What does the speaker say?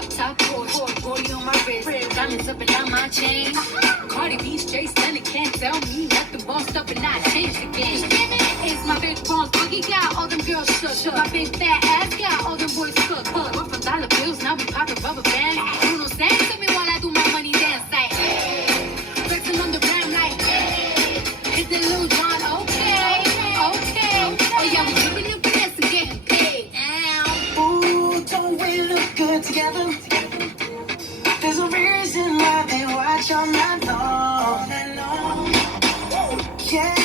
drop top Porsche, rollie on my wrist, diamonds up and down my chain. Cardi B straight stunning, can't tell me nothing. Bossed up and I changed the game. It's my big bronze boogie, got all them girls shook. My big fat ass got all them boys cooked. We're from dollar bills, now we poppin' rubber bands. You know, stand to me while I do my money dance like. Flexing on the gram like. Hit the little John, okay. Oh yeah, we drippin' and finesse and getting paid. Ooh, don't we look good together? There's a reason why they watch all night long. Yeah.